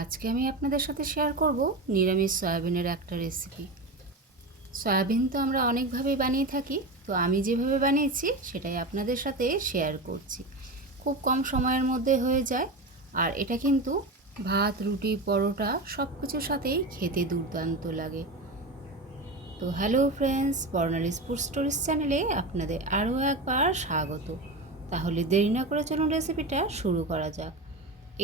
আজকে আমি আপনাদের সাথে শেয়ার করব নিরামিষ সয়াবিনের একটা রেসিপি। সয়াবিন তো আমরা অনেকভাবেই বানিয়ে থাকি, তো আমি যেভাবে বানিয়েছি সেটাই আপনাদের সাথে শেয়ার করছি। খুব কম সময়ের মধ্যে হয়ে যায়, আর এটা কিন্তু ভাত, রুটি, পরোটা সব কিছুর সাথেই খেতে দুর্দান্ত লাগে। তো হ্যালো ফ্রেন্ডস, বর্ণালীস ফুড স্টোরিজ চ্যানেলে আপনাদের আরও একবার স্বাগত। তাহলে দেরি না করে চলুন রেসিপিটা শুরু করা যাক।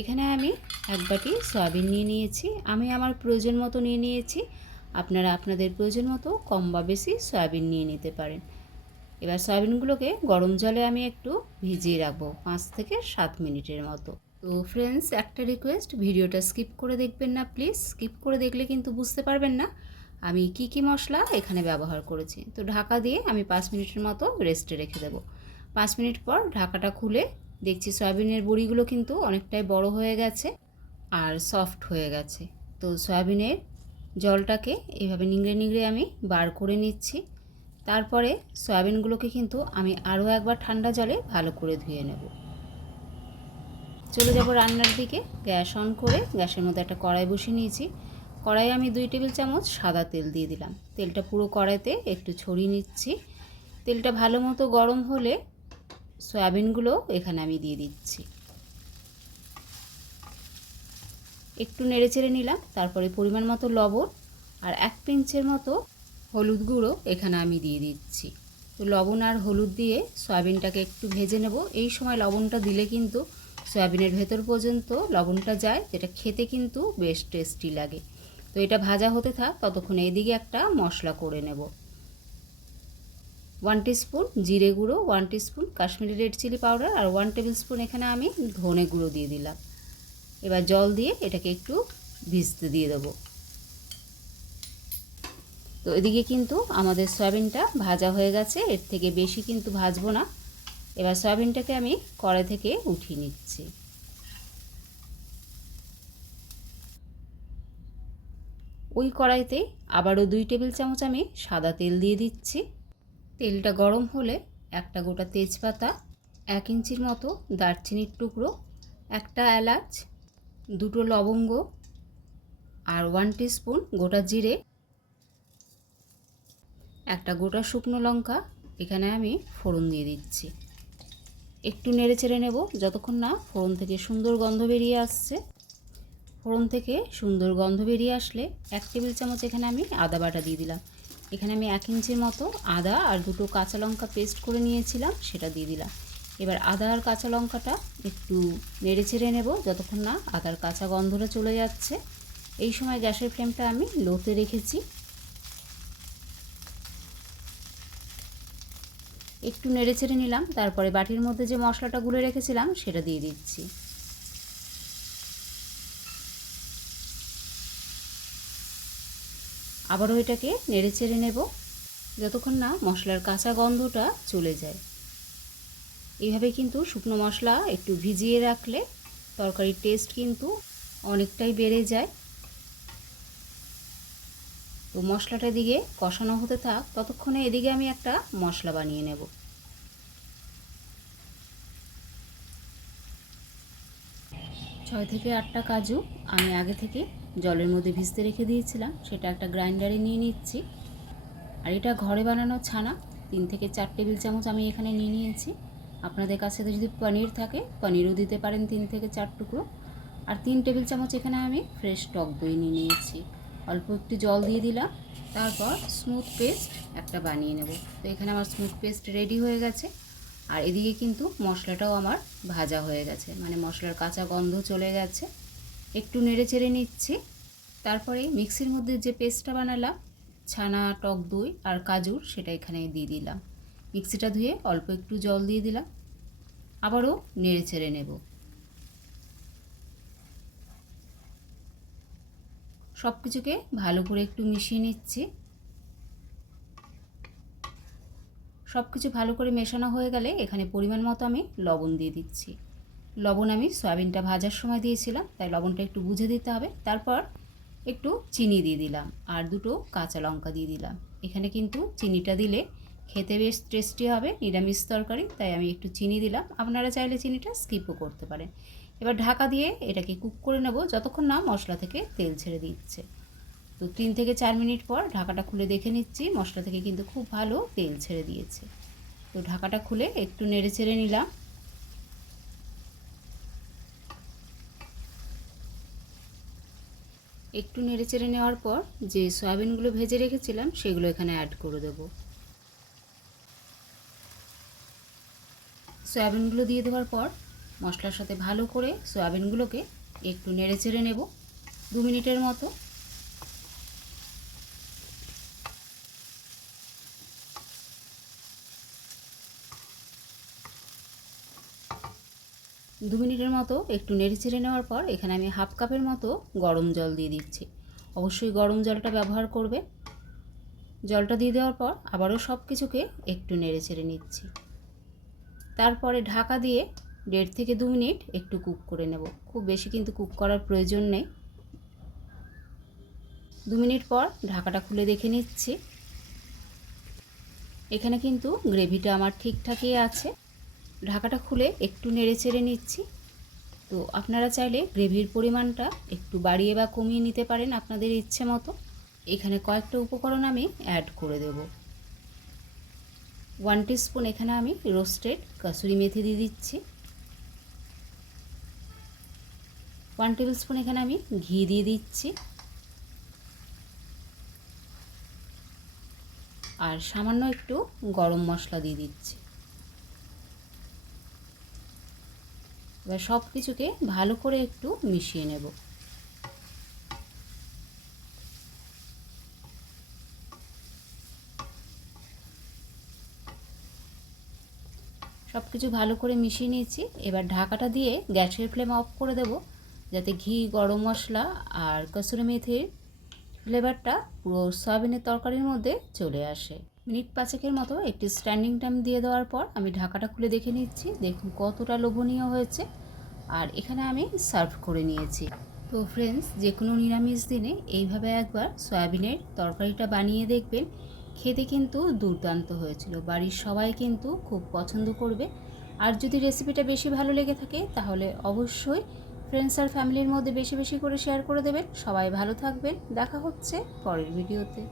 এখানে আমি এক বাটি সয়াবিন নিয়ে নিয়েছি। আমি আমার প্রয়োজন মতো নিয়ে নিয়েছি। আপনারা আপনাদের প্রয়োজন মতো কম বা বেশি সয়াবিন নিয়ে নিতে পারেন। এবার সয়াবিনগুলোকে গরম জলে আমি একটু ভিজিয়ে রাখবো 5 থেকে 7 মিনিটের মতো। তো ফ্রেন্ডস, একটা রিকোয়েস্ট, ভিডিওটা স্কিপ করে দেখবেন না প্লিজ। স্কিপ করে দেখলে কিন্তু বুঝতে পারবেন না আমি কি কি মশলা এখানে ব্যবহার করেছি। তো ঢাকা দিয়ে আমি 5 মিনিটের মতো রেস্টে রেখে দেবো। 5 মিনিট পর ঢাকাটা খুলে দেখছি সয়াবিনের বড়িগুলো কিন্তু অনেকটাই বড় হয়ে গেছে আর সফট হয়ে গেছে। তো সয়াবিনের জলটাকে এইভাবে নিংড়ে নিংড়ে আমি বার করে নিচ্ছি। তারপরে সয়াবিনগুলোকে কিন্তু আমি আরও একবার ঠান্ডা জলে ভালো করে ধুয়ে নেব। চলে যাব রান্নার দিকে। গ্যাস অন করে গ্যাসের মধ্যে একটা কড়াই বসিয়ে নিয়েছি। কড়াইয়ে আমি 2 টেবিল চামচ সাদা তেল দিয়ে দিলাম। তেলটা পুরো কড়াইতে একটু ছড়িয়ে নিচ্ছি। তেলটা ভালো মতো গরম হলে সয়াবিনগুলো এখানে আমি দিয়ে দিচ্ছি। একটু নেড়েচেড়ে নিলাম। তারপরে পরিমাণ মতো লবণ আর 1 পিঞ্চের মতো হলুদ গুঁড়ো এখানে আমি দিয়ে দিচ্ছি। তো লবণ আর হলুদ দিয়ে সয়াবিনটাকে একটু ভেজে নেব। এই সময় লবণটা দিলে কিন্তু সয়াবিনের ভেতর পর্যন্ত লবণটা যায়, যেটা খেতে কিন্তু বেশ টেস্টি লাগে। তো এটা ভাজা হতে থাক, ততক্ষণ এইদিকে একটা মশলা করে নেব। 1 টিস্পুন জিরে গুঁড়ো, 1 teaspoon Kashmiri red chilli powder আর 1 টেবিল স্পুন এখানে আমি ধনে গুঁড়ো দিয়ে দিলাম। এবার জল দিয়ে এটাকে একটু ভিজতে দিয়ে দেবো। তো এদিকে কিন্তু আমাদের সয়াবিনটা ভাজা হয়ে গেছে, এর থেকে বেশি কিন্তু ভাজবো না। এবার সয়াবিনটাকে আমি কড়াই থেকে উঠিয়ে নিচ্ছি। ওই কড়াইতে আবারও 2 টেবিল চামচ আমি সাদা তেল দিয়ে দিচ্ছি। তেলটা গরম হলে একটা গোটা তেজপাতা, 1 ইঞ্চির মতো দারচিনির টুকরো, একটা এলাচ, 2টো লবঙ্গ আর 1 টিস্পুন গোটা জিরে, একটা গোটা শুকনো লঙ্কা এখানে আমি ফোড়ন দিয়ে দিচ্ছি। একটু নেড়ে চেড়ে নেব যতক্ষণ না ফোড়ন থেকে সুন্দর গন্ধ বেরিয়ে আসছে। ফোড়ন থেকে সুন্দর গন্ধ বেরিয়ে আসলে 1 টেবিল চামচ এখানে আমি আদা বাটা দিয়ে দিলাম। এখানে আমি 1 ইঞ্চির মতো আদা আর 2টো কাঁচা লঙ্কা পেস্ট করে নিয়েছিলাম, সেটা দিয়ে দিলাম। এবার আদা আর কাঁচা লঙ্কাটা একটু নেড়ে চেড়ে নেব যতক্ষণ না আদার কাঁচা গন্ধটা চলে যাচ্ছে। এই সময় গ্যাসের ফ্লেমটা আমি লোতে রেখেছি। একটু নেড়ে চেড়ে নিলাম। তারপরে বাটির মধ্যে যে মশলাটা গুলে রেখেছিলাম সেটা দিয়ে দিচ্ছি। আবারও এটাকে নেড়ে চেড়ে নেব যতক্ষণ না মশলার কাঁচা গন্ধটা চলে যায়। এইভাবে কিন্তু শুকনো মশলা একটু ভিজিয়ে রাখলে তরকারির টেস্ট কিন্তু অনেকটাই বেড়ে যায়। তো মশলাটা দিকে কষানো হতে থাক, ততক্ষণে এদিকে আমি একটা মশলা বানিয়ে নেব। 6 থেকে 8টা কাজু আমি আগে থেকে জলের মধ্যে ভিজতে রেখে দিয়েছিলাম, সেটা একটা গ্রাইন্ডারে নিয়ে নিচ্ছি। আর এটা ঘরে বানানো ছানা, 3 থেকে 4 টেবিল চামচ আমি এখানে নিয়ে নিয়েছি। আপনাদের কাছে যদি পনির থাকে পনিরও দিতে পারেন 3 থেকে 4 টুকরো। আর 3 টেবিল চামচ এখানে আমি ফ্রেশ টক দই নিয়ে নিয়েছি। অল্প একটু জল দিয়ে দিলাম। তারপর স্মুথ পেস্ট একটা বানিয়ে নেব। তো এখানে আমার স্মুথ পেস্ট রেডি হয়ে গেছে। আর এদিকে কিন্তু মশলাটাও আমার ভাজা হয়ে গেছে, মানে মশলার কাঁচা গন্ধ চলে গেছে। একটু নেড়ে চেড়ে নিচ্ছি। তারপরে মিক্সির মধ্যে যে পেস্টটা বানালাম ছানা, টক দই আর কাজুর, সেটা এখানে দিয়ে দিলাম। মিক্সিটা ধুয়ে অল্প একটু জল দিয়ে দিলাম। আবারও নেড়ে চেড়ে নেব। সব কিছুকে ভালো করে একটু মিশিয়ে নিচ্ছি। সব কিছু ভালো করে মেশানো হয়ে গেলে এখানে পরিমাণ মতো আমি লবণ দিয়ে দিচ্ছি। লবণ আমি সয়াবিনটা ভাজার সময় দিয়েছিলাম, তাই লবণটা একটু বুঝে দিতে হবে। তারপর একটু চিনি দিয়ে দিলাম আর 2টো কাঁচা লঙ্কা দিয়ে দিলাম। এখানে কিন্তু চিনিটা দিলে খেতে বেশ টেস্টি হবে নিরামিষ তরকারি, তাই আমি একটু চিনি দিলাম। আপনারা চাইলে চিনিটা স্কিপও করতে পারেন। এবার ঢাকা দিয়ে এটাকে কুক করে নেব যতক্ষণ না মশলা থেকে তেল ছেড়ে দিচ্ছে। তো 3 থেকে 4 মিনিট পর ঢাকাটা খুলে দেখে নিচ্ছি, মশলা থেকে কিন্তু খুব ভালো তেল ছেড়ে দিয়েছে। তো ঢাকাটা খুলে একটু নেড়ে চেড়ে নিলাম। একটু নেড়ে চেড়ে নেওয়ার পর যে সয়াবিনগুলো ভেজে রেখেছিলাম সেগুলো এখানে অ্যাড করে দেব। সয়াবিনগুলো দিয়ে দেওয়ার পর মশলার সাথে ভালো করে সয়াবিনগুলোকে একটু নেড়ে চেড়ে নেব 2 মিনিটের মতো। দু মিনিটের মতো একটু নেড়ে চেড়ে নেওয়ার পর এখানে আমি হাফ কাপের মতো গরম জল দিয়ে দিচ্ছি। অবশ্যই গরম জলটা ব্যবহার করবে। জলটা দিয়ে দেওয়ার পর আবারও সব কিছুকে একটু নেড়ে চেড়ে নিচ্ছি। তারপরে ঢাকা দিয়ে 1.5 থেকে 2 মিনিট একটু কুক করে নেব। খুব বেশি কিন্তু কুক করার প্রয়োজন নেই। 2 মিনিট পর ঢাকাটা খুলে দেখে নিচ্ছি। এখানে কিন্তু গ্রেভিটা আমার ঠিকঠাকই আছে। ঢাকাটা খুলে একটু নেড়ে চেড়ে নিচ্ছি। তো আপনারা চাইলে গ্রেভির পরিমাণটা একটু বাড়িয়ে বা কমিয়ে নিতে পারেন আপনাদের ইচ্ছে মতো। এখানে কয়েকটা উপকরণ আমি অ্যাড করে দেব। 1 টিস্পুন এখানে আমি রোস্টেড কাসুরি মেথি দিয়ে দিচ্ছি। 1 টেবিল স্পুন এখানে আমি ঘি দিয়ে দিচ্ছি। আর সামান্য একটু গরম মশলা দিয়ে দিচ্ছি। এবার সব কিছুকে ভালো করে একটু মিশিয়ে নেব। সব কিছু ভালো করে মিশিয়ে নিয়েছি। এবার ঢাকাটা দিয়ে গ্যাসের ফ্লেম অফ করে দেব, যাতে ঘি, গরম মশলা আর কসুরি মেথির ফ্লেভারটা পুরো সয়াবিনের তরকারির মধ্যে চলে আসে। মিনিট 5 মতো একটি স্ট্যান্ডিং টাইম দিয়ে দেওয়ার পর আমি ঢাকাটা খুলে দেখে নিচ্ছি। দেখুন কতটা লোভনীয় হয়েছে। আর এখানে আমি সার্ভ করে নিয়েছি। তো ফ্রেন্ডস, যে কোনো নিরামিষ দিনে এইভাবে একবার সয়াবিনের তরকারিটা বানিয়ে দেখবেন। খেতে কিন্তু দুর্দান্ত হয়েছিল। বাড়ির সবাই কিন্তু খুব পছন্দ করবে। আর যদি রেসিপিটা বেশি ভালো লেগে থাকে তাহলে অবশ্যই ফ্রেন্ডস আর ফ্যামিলির মধ্যে বেশি বেশি করে শেয়ার করে দেবেন। সবাই ভালো থাকবেন। দেখা হচ্ছে পরের ভিডিওতে।